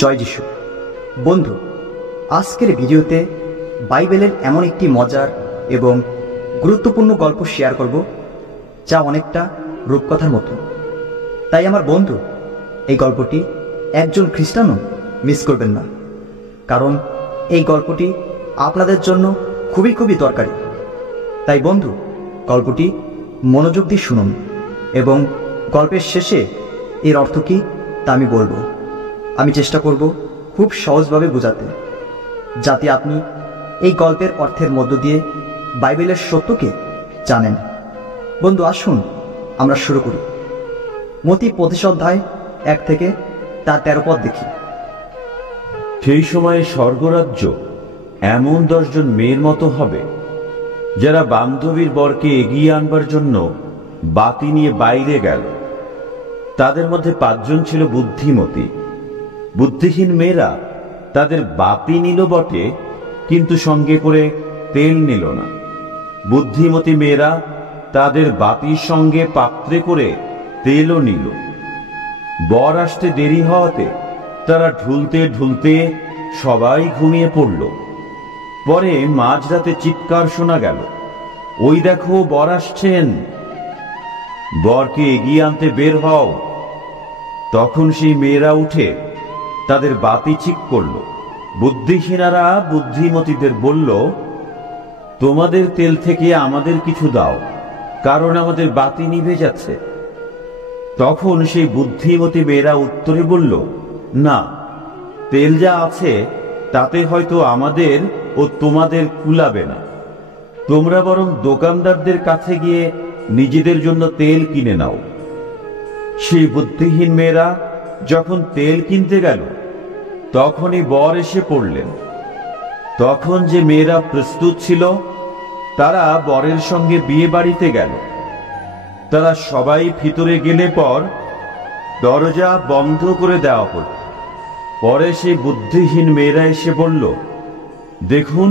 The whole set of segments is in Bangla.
জয় যিশু। বন্ধু, আজকের ভিডিওতে বাইবেলের এমন একটি মজার এবং গুরুত্বপূর্ণ গল্প শেয়ার করব যা অনেকটা রূপকথার মতো। তাই আমার বন্ধু, এই গল্পটি একজন খ্রিস্টানও মিস করবেন না, কারণ এই গল্পটি আপনাদের জন্য খুবই দরকারি। তাই বন্ধু, গল্পটি মনোযোগ দিয়ে শুনুন এবং গল্পের শেষে এর অর্থ কী তা আমি বলবো। আমি চেষ্টা করব খুব সহজভাবে বোঝাতে, যাতে আপনি এই গল্পের অর্থের মধ্য দিয়ে বাইবেলের সত্যকে জানেন। বন্ধু, আসুন আমরা শুরু করি। মতি 25 অধ্যায় 1 থেকে তার 13 পদ দেখি। সেই সময়ে স্বর্গরাজ্য এমন 10 জন মেয়ের মতো হবে, যারা বান্ধবীর বরকে এগিয়ে আনবার জন্য বাতি নিয়ে বাইরে গেল। তাদের মধ্যে 5 জন ছিল বুদ্ধিমতী। বুদ্ধিহীন মেয়েরা তাদের বাতি নিল বটে, কিন্তু সঙ্গে করে তেল নিল না। বুদ্ধিমতী মেয়েরা তাদের বাতির সঙ্গে পাত্রে করে তেলও নিল। বর আসতে দেরি হওয়াতে তারা ঢুলতে ঢুলতে সবাই ঘুমিয়ে পড়ল। পরে মাঝরাতে চিৎকার শোনা গেল, ওই দেখো বর আসছেন, বরকে এগিয়ে আনতে বের হও। তখন সেই মেয়েরা উঠে তাদের বাতি ঠিক করল। বুদ্ধিহীনারা বুদ্ধিমতীদের বলল, তোমাদের তেল থেকে আমাদের কিছু দাও, কারণ আমাদের বাতি নিভে যাচ্ছে। তখন সেই বুদ্ধিমতী মেয়েরা উত্তরে বলল, না, তেল যা আছে তাতে হয়তো আমাদের ও তোমাদের কুলাবে না। তোমরা বরং দোকানদারদের কাছে গিয়ে নিজেদের জন্য তেল কিনে নাও। সেই বুদ্ধিহীন মেয়েরা যখন তেল কিনতে গেল, তখনই বর এসে পড়লেন। তখন যে মেয়েরা প্রস্তুত ছিল, তারা বরের সঙ্গে বিয়ে বাড়িতে গেল। তারা সবাই ভিতরে গেলে পর দরজা বন্ধ করে দেওয়া হল। পরে সেই বুদ্ধিহীন মেয়েরা এসে বলল, দেখুন,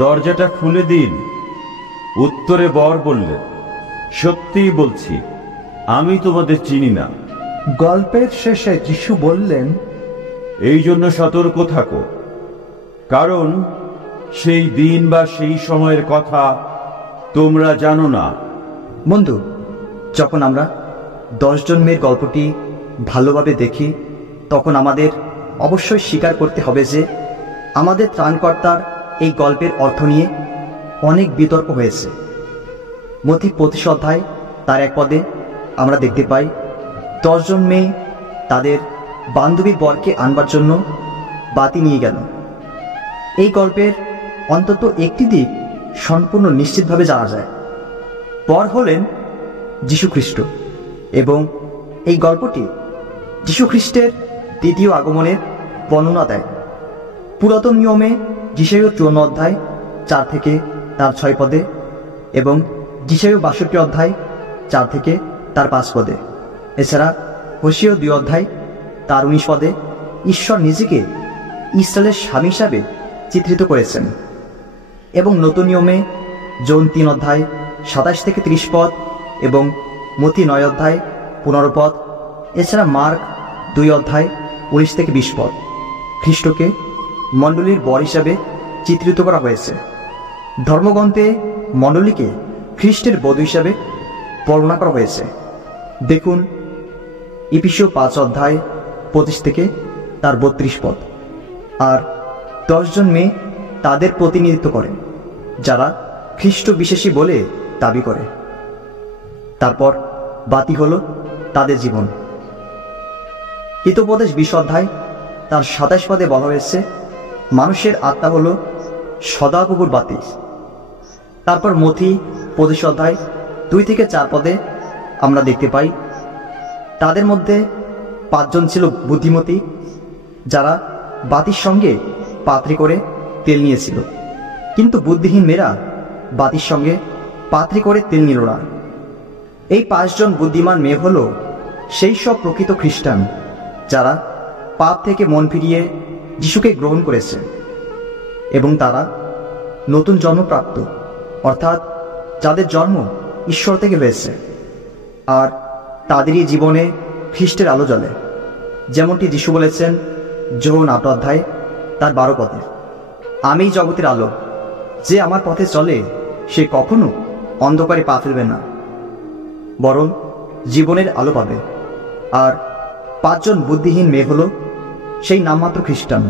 দরজাটা খুলে দিন। উত্তরে বর বললেন, সত্যিই বলছি, আমি তোমাদের চিনি না। গল্পের শেষে যিশু বললেন, এই জন্য সতর্ক থাকো, কারণ সেই দিন বা সেই সময়ের কথা তোমরা জানো না। বন্ধু, যখন আমরা 10 জন মেয়ের গল্পটি ভালোভাবে দেখি, তখন আমাদের অবশ্যই স্বীকার করতে হবে যে আমাদের ত্রাণকর্তার এই গল্পের অর্থ নিয়ে অনেক বিতর্ক হয়েছে। মতি 25 অধ্যায় তার 1 পদে আমরা দেখতে পাই, 10 জন মেয়ে তাদের বান্ধবীর বরকে আনবার জন্য বাতি নিয়ে গেল। এই গল্পের অন্তত একটি দিক সম্পূর্ণ নিশ্চিতভাবে জানা যায়, বর হলেন যীশুখ্রিস্ট, এবং এই গল্পটি যীশুখ্রিস্টের দ্বিতীয় আগমনের বর্ণনা দেয়। পুরাতন নিয়মে যিশায় 54 অধ্যায় 4 থেকে তার 6 পদে এবং যিশায় 62 অধ্যায় 4 থেকে তার 5 পদে, এছাড়া হোশিয়া 2 অধ্যায় তার 19 পদে ঈশ্বর নিজেকে ইসরায়েলের স্বামী হিসাবে চিত্রিত করেছেন। এবং নতুন নিয়মে জোন 3 অধ্যায় 27 থেকে 30 পদ এবং মতি 9 অধ্যায় 15 পদ, এছাড়া মার্ক 2 অধ্যায় 19 থেকে 20 পদ খ্রিস্টকে মণ্ডলীর বর হিসাবে চিত্রিত করা হয়েছে। ধর্মগ্রন্থে মণ্ডলীকে খ্রিস্টের বধূ হিসাবে বর্ণনা করা হয়েছে। দেখুন ইফিসীয় 5 অধ্যায় 25 থেকে তার 32 পদ। আর 10 জন মেয়ে তাদের প্রতিনিধিত্ব করে, যারা খ্রিস্ট বিশ্বাসী বলে দাবি করে। তারপর বাতি হলো তাদের জীবন। হিতোপদেশ 20 অধ্যায় তার 27 পদে বলা হয়েছে, মানুষের আত্মা হলো সদাপ্রভুর বাতি। তারপর মথি 25 অধ্যায় 2 থেকে 4 পদে আমরা দেখতে পাই, তাদের মধ্যে 5 জন ছিল বুদ্ধিমতী, যারা বাতির সঙ্গে পাত্রে করে তেল নিয়েছিল, কিন্তু বুদ্ধিহীন মেয়েরা বাতির সঙ্গে পাত্রে করে তেল নিল না। এই 5 জন বুদ্ধিমান মেয়ে হল সেই সব প্রকৃত খ্রিস্টান, যারা পাপ থেকে মন ফিরিয়ে যিশুকে গ্রহণ করেছে এবং তারা নতুন জন্মপ্রাপ্ত, অর্থাৎ যাদের জন্ম ঈশ্বর থেকে হয়েছে, আর তাদেরই জীবনে খ্রিস্টের আলো জ্বলে। যেমনটি যিশু বলেছেন, যোহন 8 অধ্যায় তার 12 পদে। আমি জগতের আলো, যে আমার পথে চলে সে কখনো অন্ধকারে পা ফেলবে না, বরং জীবনের আলো পাবে। আর 5 জন বুদ্ধিহীন মেয়ে হলো সেই নামমাত্র খ্রিস্টান।